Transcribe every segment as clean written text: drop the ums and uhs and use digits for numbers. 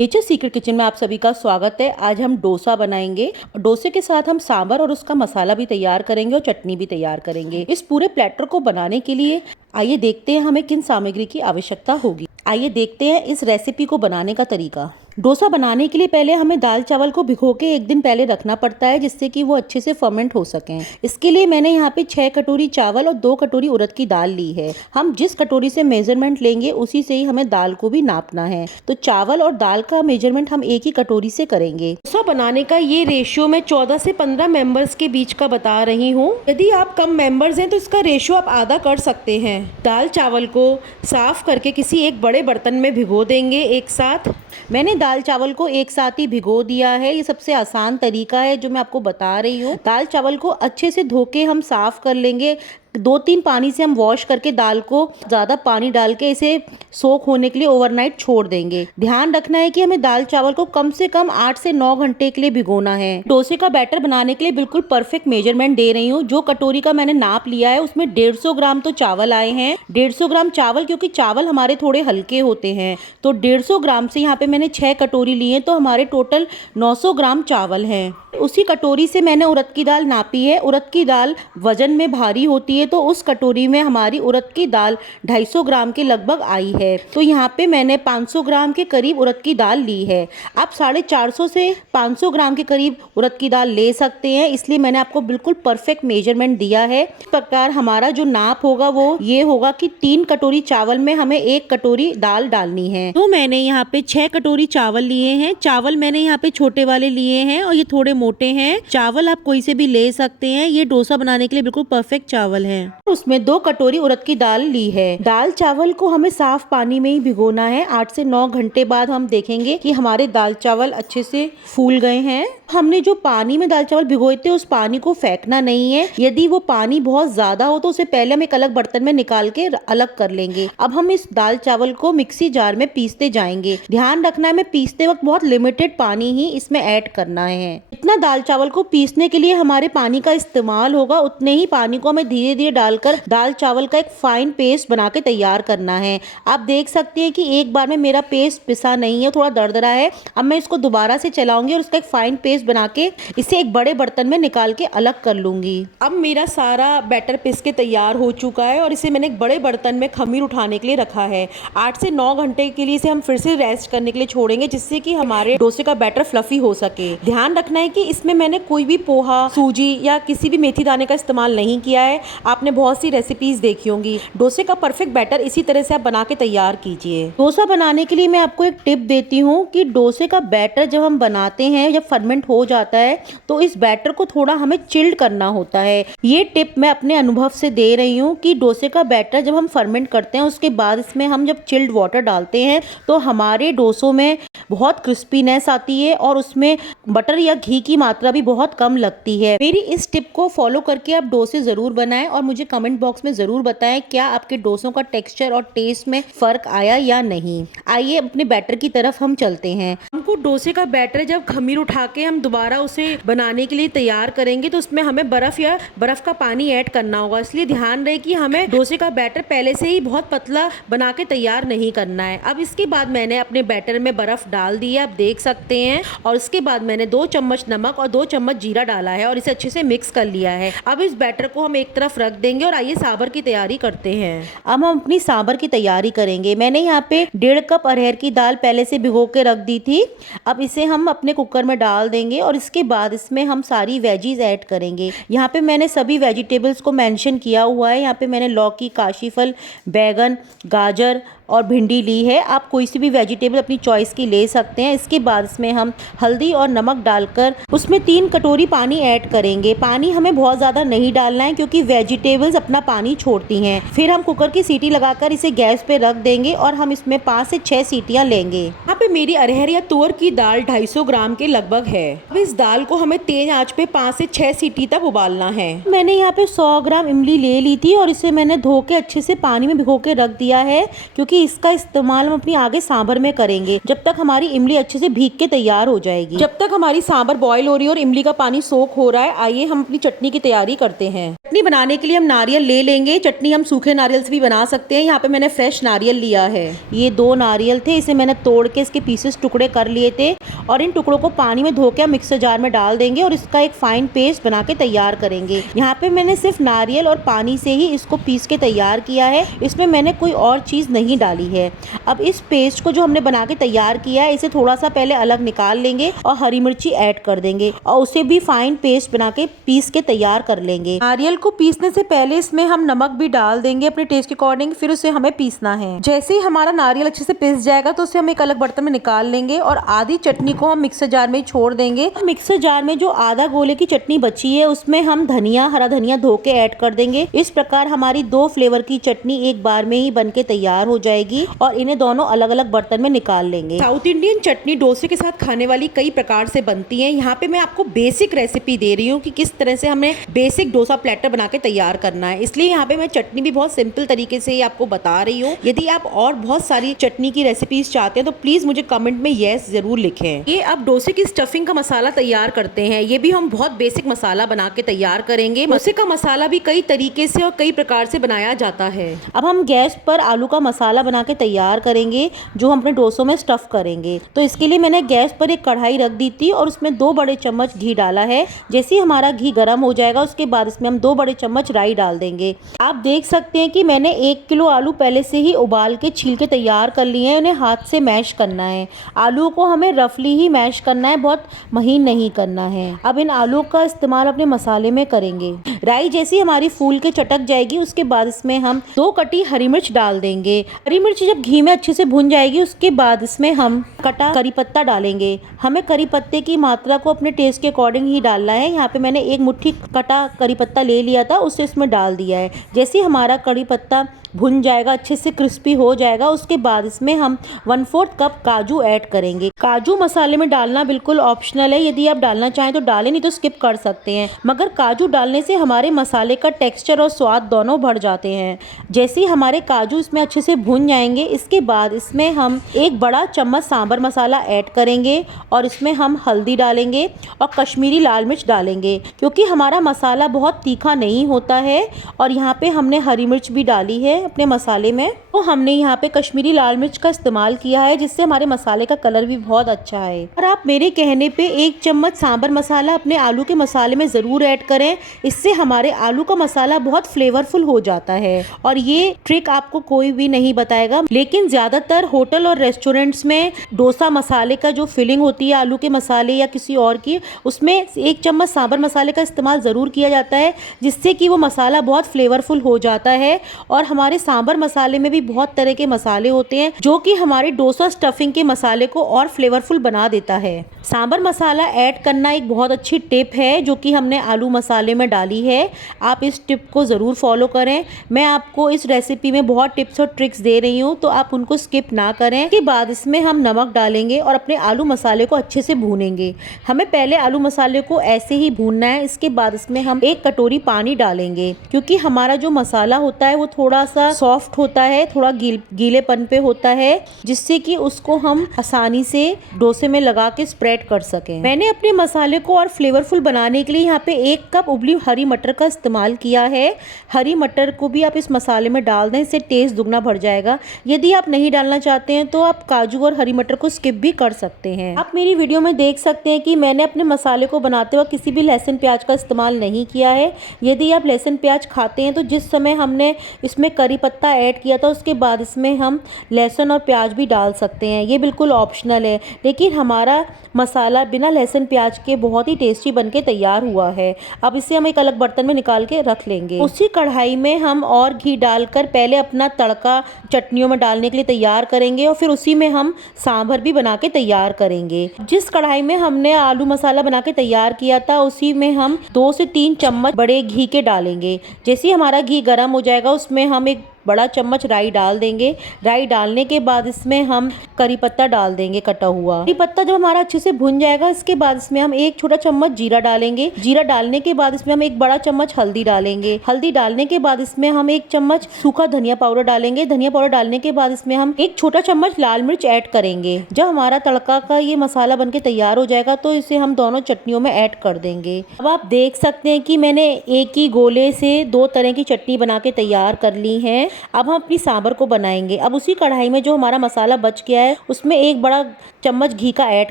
Nature secret kitchen में आप सभी का स्वागत है। आज हम डोसा बनाएंगे। डोसे के साथ हम सांभर और उसका मसाला भी तैयार करेंगे और चटनी भी तैयार करेंगे। इस पूरे प्लेटर को बनाने के लिए आइए देखते हैं हमें किन सामग्री की आवश्यकता होगी। आइए देखते हैं इस रेसिपी को बनाने का तरीका। डोसा बनाने के लिए पहले हमें दाल चावल को भिगो के एक दिन पहले रखना पड़ता है, जिससे कि वो अच्छे से फर्मेंट हो सकें। इसके लिए मैंने यहाँ पे 6 कटोरी चावल और 2 कटोरी उड़द की दाल ली है। हम जिस कटोरी से मेजरमेंट लेंगे उसी से ही हमें दाल को भी नापना है। तो चावल और दाल का मेजरमेंट हम एक ही कटोरी से करेंगे। डोसा बनाने का ये रेशियो मैं 14 से 15 मेंबर्स के बीच का बता रही हूँ। यदि आप कम मेंबर्स हैं तो इसका रेशियो आप आधा कर सकते हैं। दाल चावल को साफ करके किसी एक बड़े बर्तन में भिगो देंगे एक साथ। मैंने दाल चावल को एक साथ ही भिगो दिया है। ये सबसे आसान तरीका है जो मैं आपको बता रही हूँ। दाल चावल को अच्छे से धो के हम साफ कर लेंगे। 2-3 पानी से हम वॉश करके दाल को ज़्यादा पानी डाल के इसे सोख होने के लिए ओवरनाइट छोड़ देंगे। ध्यान रखना है कि हमें दाल चावल को कम से कम 8 से 9 घंटे के लिए भिगोना है। डोसे का बैटर बनाने के लिए बिल्कुल परफेक्ट मेजरमेंट दे रही हूँ। जो कटोरी का मैंने नाप लिया है उसमें 150 ग्राम तो चावल आए हैं। 150 ग्राम चावल, क्योंकि चावल हमारे थोड़े हल्के होते हैं, तो 150 ग्राम से यहाँ पे मैंने 6 कटोरी लिए हैं, तो हमारे टोटल 900 ग्राम चावल हैं। उसी कटोरी से मैंने उड़द की दाल नापी है। उड़द की दाल वजन में भारी होती है, तो उस कटोरी में हमारी उड़द की दाल 250 ग्राम के लगभग आई है। तो यहाँ पे मैंने 500 ग्राम के करीब उड़द की दाल ली है। आप 450 से 500 ग्राम के करीब उड़द की दाल ले सकते हैं, इसलिए मैंने आपको बिल्कुल परफेक्ट मेजरमेंट दिया है। इस प्रकार हमारा जो नाप होगा वो ये होगा कि 3 कटोरी चावल में हमें 1 कटोरी दाल डालनी है। तो मैंने यहाँ पे 6 कटोरी चावल लिए हैं। चावल मैंने यहाँ पे छोटे वाले लिए हैं और ये थोड़े मोटे हैं। चावल आप कोई से भी ले सकते हैं। ये डोसा बनाने के लिए बिल्कुल परफेक्ट चावल हैं। उसमें 2 कटोरी उड़द की दाल ली है। दाल चावल को हमें साफ पानी में ही भिगोना है। 8 से 9 घंटे बाद हम देखेंगे कि हमारे दाल चावल अच्छे से फूल गए हैं। हमने जो पानी में दाल चावल भिगोए थे उस पानी को फेंकना नहीं है। यदि वो पानी बहुत ज्यादा हो तो उसे पहले हम एक अलग बर्तन में निकाल के अलग कर लेंगे। अब हम इस दाल चावल को मिक्सी जार में पीसते जाएंगे। ध्यान रखना है, हमें पीसते वक्त बहुत लिमिटेड पानी ही इसमें ऐड करना है। इतना दाल चावल को पीसने के लिए हमारे पानी का इस्तेमाल होगा, उतने ही पानी को हमें धीरे धीरे डालकर दाल चावल का एक फाइन पेस्ट बना के तैयार करना है। आप देख सकते हैं कि एक बार में मेरा पेस्ट पिसा नहीं है, थोड़ा दरदरा है। अब मैं इसको दोबारा से चलाऊंगी और उसका एक फाइन पेस्ट बना के इसे एक बड़े बर्तन में निकाल के अलग कर लूंगी। अब मेरा सारा बैटर पिस के तैयार हो चुका है और इसे मैंने एक बड़े बर्तन में खमीर उठाने के लिए रखा है। 8 से 9 घंटे के लिए इसे हम फिर से रेस्ट करने के लिए छोड़ेंगे, जिससे कि हमारे डोसे का बैटर फ्लफी हो सके। ध्यान रखना है कि इसमें मैंने कोई भी पोहा, सूजी या किसी भी मेथी दाने का इस्तेमाल नहीं किया है। आपने बहुत सी रेसिपीज देखी होंगी। डोसे का परफेक्ट बैटर इसी तरह से आप बना के तैयार कीजिए। डोसा बनाने के लिए मैं आपको एक टिप देती हूँ कि डोसे का बैटर जब हम बनाते हैं, जब फर्मेंट हो जाता है, तो इस बैटर को थोड़ा हमें चिल्ड करना होता है। ये टिप मैं अपने अनुभव से दे रही हूँ कि डोसे का बैटर जब हम फर्मेंट करते हैं उसके बाद इसमें हम जब चिल्ड वाटर डालते हैं तो हमारे डोसों में बहुत क्रिस्पीनेस आती है और उसमें बटर या घी की मात्रा भी बहुत कम लगती है। मेरी इस टिप को फॉलो करके आप डोसे जरूर बनाएं और मुझे कमेंट बॉक्स में जरूर बताएं क्या आपके डोसों का टेक्सचर और टेस्ट में फर्क आया या नहीं। आइए अपने बैटर की तरफ हम चलते हैं। हमको डोसे का बैटर जब खमीर उठा के हम दोबारा उसे बनाने के लिए तैयार करेंगे तो उसमें हमें बर्फ का पानी ऐड करना होगा। इसलिए ध्यान रहे कि हमें डोसे का बैटर पहले से ही बहुत पतला बना के तैयार नहीं करना है। अब इसके बाद मैंने अपने बैटर में बर्फ डाल दी है, आप देख सकते हैं, और उसके बाद मैंने 2 चम्मच नमक और 2 चम्मच जीरा डाला है और इसे अच्छे से मिक्स कर लिया है। अब इस बैटर को हम एक तरफ रख देंगे और आइए सांभर की तैयारी करते हैं। अब हम अपनी सांभर की तैयारी करेंगे। मैंने यहाँ पे 1.5 कप अरहर की दाल पहले से भिगो के रख दी थी। अब इसे हम अपने कुकर में डाल देंगे और इसके बाद इसमें हम सारी वेजीज ऐड करेंगे। यहाँ पे मैंने सभी वेजिटेबल्स को मेंशन किया हुआ है। यहाँ पे मैंने लौकी, काशीफल, बैगन, गाजर और भिंडी ली है। आप कोई सी भी वेजिटेबल अपनी चॉइस की ले सकते हैं। इसके बाद इसमें हम हल्दी और नमक डालकर उसमें 3 कटोरी पानी ऐड करेंगे। पानी हमें बहुत ज़्यादा नहीं डालना है क्योंकि वेजिटेबल्स अपना पानी छोड़ती हैं। फिर हम कुकर की सीटी लगाकर इसे गैस पे रख देंगे और हम इसमें 5 से 6 सीटियाँ लेंगे। यहाँ पे मेरी अरहर या तुअर की दाल 250 ग्राम के लगभग है। अब इस दाल को हमें तेज आंच पे 5 से 6 सीटी तक उबालना है। मैंने यहाँ पे 100 ग्राम इमली ले ली थी और इसे मैंने धो के अच्छे से पानी में भिगो के रख दिया है, क्योंकि कि इसका इस्तेमाल हम अपनी आगे सांभर में करेंगे जब तक हमारी इमली अच्छे से भीग के तैयार हो जाएगी। जब तक हमारी सांभर बॉईल हो रही है और इमली का पानी सोख हो रहा है, आइए हम अपनी चटनी की तैयारी करते हैं। चटनी बनाने के लिए हम नारियल ले लेंगे। चटनी हम सूखे नारियल से भी बना सकते हैं। यहाँ पे मैंने फ्रेश नारियल लिया है। ये 2 नारियल थे, इसे मैंने तोड़ के इसके पीसेस टुकड़े कर लिए थे और इन टुकड़ों को पानी में धो के हम मिक्सर जार में डाल देंगे और इसका एक फाइन पेस्ट बना के तैयार करेंगे। यहाँ पे मैंने सिर्फ नारियल और पानी से ही इसको पीस के तैयार किया है, इसमें मैंने कोई और चीज़ नहीं डाली है। अब इस पेस्ट को जो हमने बना के तैयार किया है, इसे थोड़ा सा पहले अलग निकाल लेंगे और हरी मिर्ची ऐड कर देंगे और उसे भी फाइन पेस्ट बना के पीस के तैयार कर लेंगे। नारियल को पीसने से पहले इसमें हम नमक भी डाल देंगे अपने टेस्ट के अकॉर्डिंग, फिर उसे हमें पीसना है। जैसे ही हमारा नारियल अच्छे से पिस जाएगा तो उसे हम एक अलग बर्तन में निकाल लेंगे और आधी चटनी को हम मिक्सर जार में छोड़ देंगे। मिक्सर जार में जो आधा गोले की चटनी बची है उसमें हम धनिया, हरा धनिया धो के ऐड कर देंगे। इस प्रकार हमारी 2 फ्लेवर की चटनी एक बार में ही बनके तैयार हो जाएगी और इन्हें दोनों अलग अलग बर्तन में निकाल लेंगे। साउथ इंडियन चटनी डोसे के साथ खाने वाली कई प्रकार से बनती है। यहाँ पे मैं आपको बेसिक रेसिपी दे रही हूँ कि किस तरह से हमें बेसिक डोसा प्लेटर बना के तैयार करना है, इसलिए यहाँ पे मैं चटनी भी बहुत सिंपल तरीके से ही आपको बता रही हूँ। यदि आप और बहुत सारी चटनी की रेसिपीज चाहते हैं तो प्लीज मुझे कमेंट में यस जरूर लिखें। ये अब डोसे की स्टफिंग का मसाला तैयार करते हैं। ये भी हम बहुत बेसिक मसाला बना के तैयार करेंगे। डोसे का मसाला भी कई तरीके से और कई प्रकार से बनाया जाता है। अब हम गैस पर आलू का मसाला बना के तैयार करेंगे जो हम अपने डोसों में स्टफ करेंगे। तो इसके लिए मैंने गैस पर एक कढ़ाई रख दी थी और उसमें 2 बड़े चम्मच घी डाला है। जैसे ही हमारा घी गर्म हो जाएगा उसके बाद इसमें हम 2 बड़े चम्मच राई डाल देंगे। आप देख सकते हैं कि मैंने 1 किलो आलू पहले से ही उबाल के छील के तैयार कर लिए हैं। उन्हें हाथ से मैश करना है। आलू को हमें रफली ही मैश करना है, बहुत महीन नहीं करना है। अब इन आलू का इस्तेमाल अपने मसाले में करेंगे। राई जैसी हमारी फूल के चटक जाएगी उसके बाद इसमें हम 2 कटी हरी मिर्च डाल देंगे। हरी मिर्च जब घी में अच्छे से भुन जाएगी उसके बाद इसमें हम कटा करी पत्ता डालेंगे। हमें करी पत्ते की मात्रा को अपने टेस्ट के अकॉर्डिंग ही डालना है। यहाँ पे मैंने 1 मुट्ठी कटा करी पत्ता ले लिया था, उसे इसमें डाल दिया है। जैसे ही हमारा करी पत्ता भुन जाएगा, अच्छे से क्रिस्पी हो जाएगा, उसके बाद इसमें हम 1/4 कप काजू ऐड करेंगे। काजू मसाले में डालना बिल्कुल ऑप्शनल है, यदि आप डालना चाहें तो डालें, नहीं तो स्किप कर सकते हैं। मगर काजू डालने से हमारे मसाले का टेक्सचर और स्वाद दोनों बढ़ जाते हैं। जैसे ही हमारे काजू इसमें अच्छे से भुन जाएंगे, इसके बाद इसमें हम 1 बड़ा चम्मच सांभर मसाला ऐड करेंगे और इसमें हम हल्दी डालेंगे और कश्मीरी लाल मिर्च डालेंगे, क्योंकि हमारा मसाला बहुत तीखा नहीं होता है। और यहाँ पे हमने हरी मिर्च भी डाली है अपने मसाले में, तो हमने यहाँ पे कश्मीरी लाल मिर्च का इस्तेमाल किया है जिससे हमारे मसाले का कलर भी बहुत अच्छा है। और आप मेरे कहने पे 1 चम्मच सांभर मसाला अपने आलू के मसाले में ज़रूर ऐड करें, इससे हमारे आलू का मसाला बहुत फ्लेवरफुल हो जाता है। और ये ट्रिक आपको कोई भी नहीं बताएगा, लेकिन ज़्यादातर होटल और रेस्टोरेंट्स में डोसा मसाले का जो फिलिंग होती है आलू के मसाले या किसी और की, उसमें 1 चम्मच सांभर मसाले का इस्तेमाल ज़रूर किया जाता है, जिससे कि वो मसाला बहुत फ्लेवरफुल हो जाता है। और हमारे सांभर मसाले में भी बहुत तरह के मसाले होते हैं जो कि हमारे डोसा स्टफिंग के मसाले को और फ्लेवरफुल बना देता है। सांभर मसाला ऐड करना एक बहुत अच्छी टिप है जो कि हमने आलू मसाले में डाली है। आप इस टिप को ज़रूर फॉलो करें। मैं आपको इस रेसिपी में बहुत टिप्स और ट्रिक्स दे रही हूँ, तो आप उनको स्किप ना करें। के बाद इसमें हम नमक डालेंगे और अपने आलू मसाले को अच्छे से भूनेंगे। हमें पहले आलू मसाले को ऐसे ही भूनना है। इसके बाद इसमें हम 1 कटोरी पानी डालेंगे, क्योंकि हमारा जो मसाला होता है वो थोड़ा सा सॉफ्ट होता है, थोड़ा गीलेपन पे होता है, जिससे कि उसको हम आसानी से डोसे में लगा के स्प्रेड कर सकें। मैंने अपने मसाले को और फ्लेवरफुल बनाने के लिए यहाँ पे 1 कप उबली हरी मटर का इस्तेमाल किया है। हरी मटर को भी आप इस मसाले में डाल दें, इससे टेस्ट दुगना बढ़ जाएगा। यदि आप नहीं डालना चाहते हैं तो आप काजू और हरी मटर को स्किप भी कर सकते हैं। आप मेरी वीडियो में देख सकते हैं कि मैंने अपने मसाले को बनाते वक्त किसी भी लहसुन प्याज का इस्तेमाल नहीं किया है। यदि आप लहसुन प्याज खाते हैं तो जिस समय हमने इसमें करी पत्ता ऐड किया था उसके बाद इसमें हम लहसुन और प्याज भी डाल सकते हैं, ये बिल्कुल ऑप्शनल है। लेकिन हमारा मसाला बिना लहसुन प्याज के बहुत ही टेस्टी बनके तैयार हुआ है। अब इसे हम एक अलग बर्तन में निकाल के रख लेंगे। उसी कढ़ाई में हम और घी डालकर पहले अपना तड़का चटनियों में डालने के लिए तैयार करेंगे और फिर उसी में हम सांभर भी बना के तैयार करेंगे। जिस कढ़ाई में हमने आलू मसाला बना के तैयार किया था उसी में हम 2 से 3 चम्मच बड़े घी के डालेंगे। जैसे ही हमारा घी गर्म हो जाएगा उसमें हम एक बड़ा चम्मच राई डाल देंगे। राई डालने के बाद इसमें हम करी पत्ता डाल देंगे कटा हुआ। करी पत्ता जब हमारा अच्छे से भुन जाएगा, इसके बाद इसमें हम 1 छोटा चम्मच जीरा डालेंगे। जीरा डालने के बाद इसमें हम 1 बड़ा चम्मच हल्दी डालेंगे। हल्दी डालने के बाद इसमें हम 1 चम्मच सूखा धनिया पाउडर डालेंगे। धनिया पाउडर डालने के बाद इसमें हम 1 छोटा चम्मच लाल मिर्च ऐड करेंगे। जब हमारा तड़का का ये मसाला बनके तैयार हो जाएगा तो इसे हम दोनों चटनियों में ऐड कर देंगे। अब आप देख सकते हैं कि मैंने एक ही गोले से 2 तरह की चटनी बना के तैयार कर ली है। अब हम अपनी सांभर को बनाएंगे। अब उसी कढ़ाई में जो हमारा मसाला बच गया है उसमें 1 बड़ा चम्मच घी का ऐड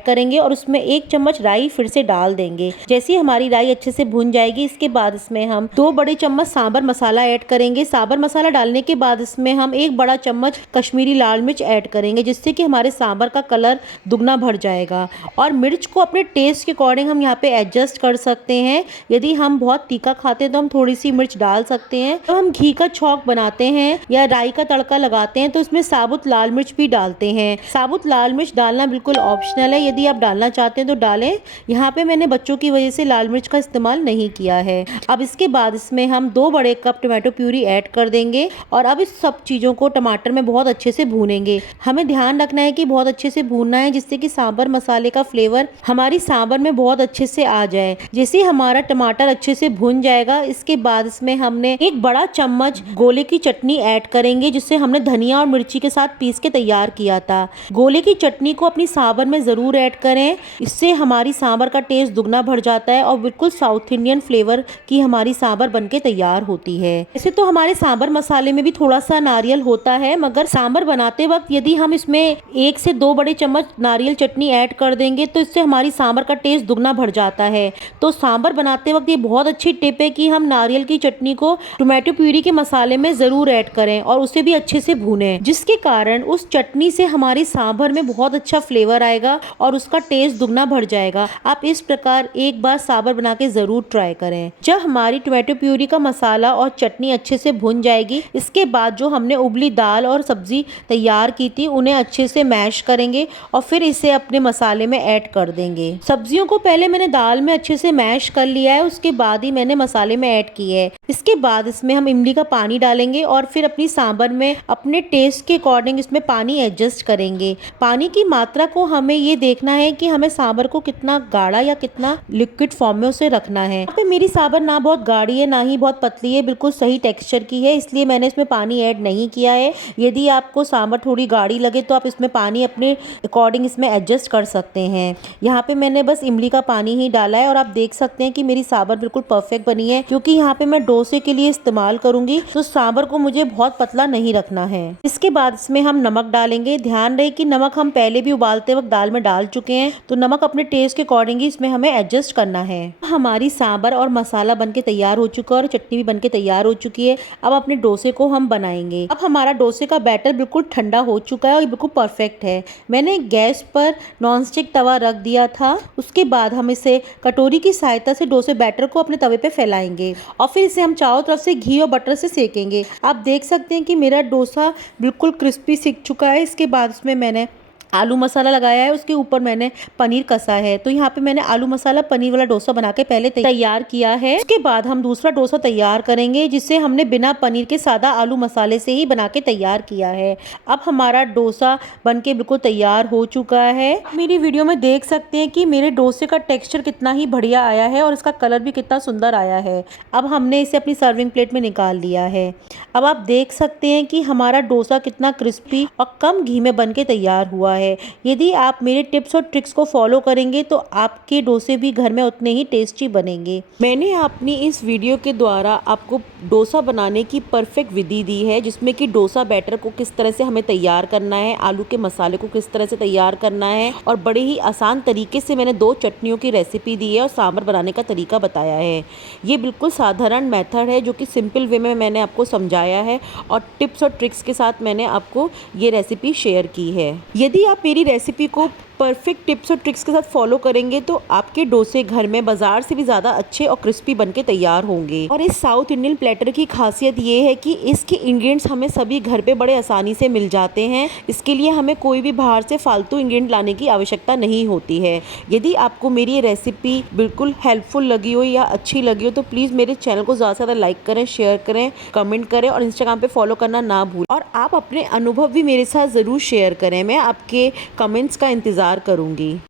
करेंगे और उसमें 1 चम्मच राई फिर से डाल देंगे। जैसे ही हमारी राई अच्छे से भुन जाएगी, इसके बाद इसमें हम 2 बड़े चम्मच सांभर मसाला ऐड करेंगे। सांभर मसाला डालने के बाद इसमें हम 1 बड़ा चम्मच कश्मीरी लाल मिर्च ऐड करेंगे, जिससे कि हमारे सांभर का कलर दुगना बढ़ जाएगा। और मिर्च को अपने टेस्ट के अकॉर्डिंग हम यहाँ पे एडजस्ट कर सकते हैं। यदि हम बहुत तीखा खाते हैं तो हम थोड़ी सी मिर्च डाल सकते हैं। तो हम घी का छौंक बनाते हैं या राई का तड़का लगाते हैं तो इसमें साबुत लाल मिर्च भी डालते हैं। साबुत लाल मिर्च डालना बिल्कुल ऑप्शनल है, यदि आप डालना चाहते हैं तो डालें। यहाँ पे मैंने बच्चों की वजह से लाल मिर्च का इस्तेमाल नहीं किया है। अब इसके बाद इसमें हम 2 बड़े कप टमाटो प्यूरी ऐड कर देंगे और अब इस सब चीज़ों को टमाटर में बहुत अच्छे से भूनेंगे। हमें ध्यान रखना है कि बहुत अच्छे से भूनना है, जिससे कि सांभर मसाले का फ्लेवर हमारी सांभर में बहुत अच्छे से आ जाए। जैसे हमारा टमाटर अच्छे से भुन जाएगा, इसके बाद इसमें हमने 1 बड़ा चम्मच गोले की चटनी ऐड करेंगे, जिससे हमने धनिया और मिर्ची के साथ पीस के तैयार किया था। गोले की चटनी को अपनी सांभर में ज़रूर ऐड करें, इससे हमारी सांभर का टेस्ट दुगना बढ़ जाता है और बिल्कुल साउथ इंडियन फ्लेवर की हमारी सांभर बनके तैयार होती है। वैसे तो हमारे सांभर मसाले में भी थोड़ा सा नारियल होता है, मगर सांभर बनाते वक्त यदि हम इसमें 1 से 2 बड़े चम्मच नारियल चटनी ऐड कर देंगे तो इससे हमारी सांभर का टेस्ट दुगना बढ़ जाता है। तो सांभर बनाते वक्त ये बहुत अच्छी टिप है कि हम नारियल की चटनी को टोमेटो प्यूरी के मसाले में ज़रूर ऐड करें और उसे भी अच्छे से भूनें, जिसके कारण उस चटनी से हमारी सांभर में बहुत अच्छा फ्लेवर आएगा और उसका टेस्ट दुगना बढ़ जाएगा। आप इस प्रकार एक बार सांभर बना के ज़रूर ट्राई करें। जब हमारी टोमेटो प्यूरी का मसाला और चटनी अच्छे से भुन जाएगी, इसके बाद जो हमने उबली दाल और सब्जी तैयार की थी उन्हें अच्छे से मैश करेंगे और फिर इसे अपने मसाले में ऐड कर देंगे। सब्जियों को पहले मैंने दाल में अच्छे से मैश कर लिया है, उसके बाद ही मैंने मसाले में ऐड किए है। इसके बाद इसमें हम इमली का पानी डालेंगे और फिर अपनी सांभर में अपने टेस्ट के अकॉर्डिंग इसमें पानी एडजस्ट करेंगे। पानी की मात्रा को हमें ये देखना है कि हमें सांभर को कितना गाढ़ा या कितना लिक्विड फॉर्म में उसे रखना है। यहाँ पे मेरी सांभर ना बहुत गाढ़ी है ना ही बहुत पतली है, बिल्कुल सही टेक्सचर की है, इसलिए मैंने इसमें पानी ऐड नहीं किया है। यदि आपको सांभर थोड़ी गाढ़ी लगे तो आप इसमें पानी अपने अकॉर्डिंग इसमें एडजस्ट कर सकते हैं। यहाँ पे मैंने बस इमली का पानी ही डाला है और आप देख सकते हैं कि मेरी सांभर बिल्कुल परफेक्ट बनी है, क्योंकि यहाँ पे मैं डोसे के लिए इस्तेमाल करूंगी तो सांभर को मुझे बहुत पतला नहीं रखना है। इसके बाद इसमें हम नमक डालेंगे। ध्यान रहे कि नमक हम पहले भी उबालते वक्त दाल में डाल चुके हैं, तो नमक अपने टेस्ट के अकॉर्डिंग ही इसमें हमें एडजस्ट करना है। हमारी सांभर और मसाला बनके तैयार हो चुका है और चटनी भी बनके तैयार हो चुकी है। अब अपने डोसे को हम बनाएंगे। अब हमारा डोसे का बैटर बिल्कुल ठंडा हो चुका है और बिल्कुल परफेक्ट है। मैंने गैस पर नॉनस्टिक तवा रख दिया था। उसके बाद हम इसे कटोरी की सहायता से डोसे बैटर को अपने तवे पे फैलाएंगे और फिर इसे हम चारों तरफ से घी और बटर से सेकेंगे। आप देख सकते हैं कि मेरा डोसा बिल्कुल क्रिस्पी सिक चुका है। इसके बाद उसमें मैंने आलू मसाला लगाया है, उसके ऊपर मैंने पनीर कसा है। तो यहाँ पे मैंने आलू मसाला पनीर वाला डोसा बना के पहले तैयार किया है। उसके बाद हम दूसरा डोसा तैयार करेंगे, जिसे हमने बिना पनीर के सादा आलू मसाले से ही बना के तैयार किया है। अब हमारा डोसा बन के बिल्कुल तैयार हो चुका है। मेरी वीडियो में देख सकते हैं कि मेरे डोसे का टेक्स्चर कितना ही बढ़िया आया है और इसका कलर भी कितना सुंदर आया है। अब हमने इसे अपनी सर्विंग प्लेट में निकाल लिया है। अब आप देख सकते हैं कि हमारा डोसा कितना क्रिस्पी और कम घी में बन के तैयार हुआ है। यदि आप मेरे टिप्स और ट्रिक्स को फॉलो करेंगे तो आपके डोसे भी घर में उतने ही टेस्टी बनेंगे। मैंने अपनी इस वीडियो के द्वारा आपको डोसा बनाने की परफेक्ट विधि दी है, जिसमें कि डोसा बैटर को किस तरह से हमें तैयार करना है, आलू के मसाले को किस तरह से तैयार करना है और बड़े ही आसान तरीके से मैंने 2 चटनियों की रेसिपी दी है और सांभर बनाने का तरीका बताया है। ये बिल्कुल साधारण मेथड है जो कि सिंपल वे में मैंने आपको समझाया है और टिप्स और ट्रिक्स के साथ मैंने आपको ये रेसिपी शेयर की है। यदि आप मेरी रेसिपी को परफेक्ट टिप्स और ट्रिक्स के साथ फॉलो करेंगे तो आपके डोसे घर में बाजार से भी ज़्यादा अच्छे और क्रिस्पी बनके तैयार होंगे। और इस साउथ इंडियन प्लेटर की खासियत ये है कि इसके इंग्रेडिएंट्स हमें सभी घर पे बड़े आसानी से मिल जाते हैं। इसके लिए हमें कोई भी बाहर से फालतू इंग्रेडिएंट लाने की आवश्यकता नहीं होती है। यदि आपको मेरी ये रेसिपी बिल्कुल हेल्पफुल लगी हो या अच्छी लगी हो तो प्लीज़ मेरे चैनल को ज़्यादा से ज़्यादा लाइक करें, शेयर करें, कमेंट करें और इंस्टाग्राम पे फॉलो करना ना भूलें। और आप अपने अनुभव भी मेरे साथ ज़रूर शेयर करें। मैं आपके कमेंट्स का इंतज़ार करूँगी।